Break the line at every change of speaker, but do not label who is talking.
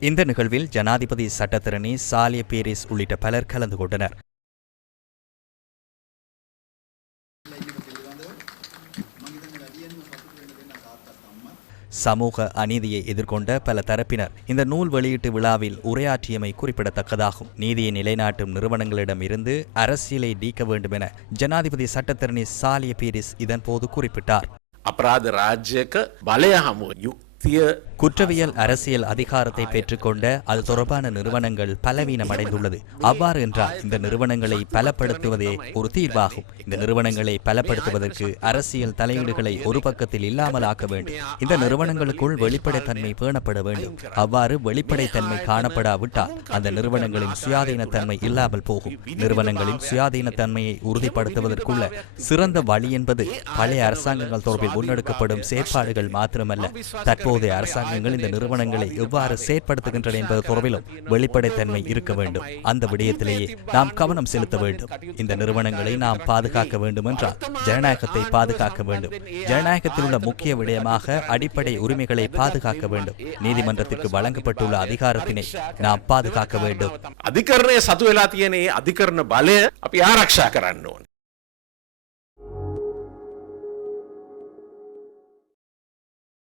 இந்த நிகழ்வில் ஜனாதிபதி சட்டத்திரணி சாலிய பேரிஸ் உள்ளிட்ட பலர் கலந்து கொண்டனர். சமூக அநீதியை எதிர்கொண்ட பல தரப்பினர் இந்த நூல் வெளியீட்டு விழாவில் உரையாற்றியமை குறிப்பிடத்தக்கதாகும். நீதியை நிலைநாட்டும் நிறுவனங்களிடம் இருந்து அரசியலை நீக்க வேண்டும் என ஜனாதிபதி சட்டத்தரணி சாலிய பீரிஸ் இதன்போது குறிப்பிட்டார்.
அபராத ராஜ்யக்க பலய யுக்திய
குற்றவியல் அரசியல் அதிகாரத்தை பெற்றுக்கொண்ட அது தொடர்பான நிறுவனங்கள் பலவீனமடைந்துள்ளது. அவ்வாறு என்றால் இந்த நிறுவனங்களை பலப்படுத்துவதே ஒரு தீர்வாகும். இந்த நிறுவனங்களை பலப்படுத்துவதற்கு அரசியல் தலையீடுகளை ஒரு பக்கத்தில் இல்லாமல் ஆக்க வேண்டும். இந்த நிறுவனங்களுக்குள் வெளிப்படைத்தன்மை பேணப்பட வேண்டும். அவ்வாறு வெளிப்படைத்தன்மை காணப்படாவிட்டால் அந்த நிறுவனங்களின் சுயாதீனத்தன்மை இல்லாமல் போகும். நிறுவனங்களின் சுயாதீனத்தன்மையை உறுதிப்படுத்துவதற்குள்ள சிறந்த வழி என்பது பழைய அரசாங்கங்கள் தொடர்பில் முன்னெடுக்கப்படும் செயற்பாடுகள் மாத்திரமல்ல. தற்போதைய அரசாங்கங்கள் இந்த நிறுவனங்களை எவ்வாறு செயற்படுத்துகின்றன என்பது தொடர்பிலும் வெளிப்படைத்தன்மை இருக்க வேண்டும் அந்த விடயத்திலேயே நாம் கவனம் செலுத்த வேண்டும் இந்த நிறுவனங்களை நாம் பாதுகாக்க வேண்டும் என்றால் ஜனநாயகத்தை பாதுகாக்க வேண்டும் ஜனநாயகத்தில் உள்ள முக்கிய விடயமாக அடிப்படை உரிமைகளை பாதுகாக்க வேண்டும் நீதிமன்றத்திற்கு வழங்கப்பட்டுள்ள அதிகாரத்தினை நாம் பாதுகாக்க வேண்டும்
அதிகரண சதுவெலாத்தியனே அதிகரண பலே அப்ப யார் ரக்ஷா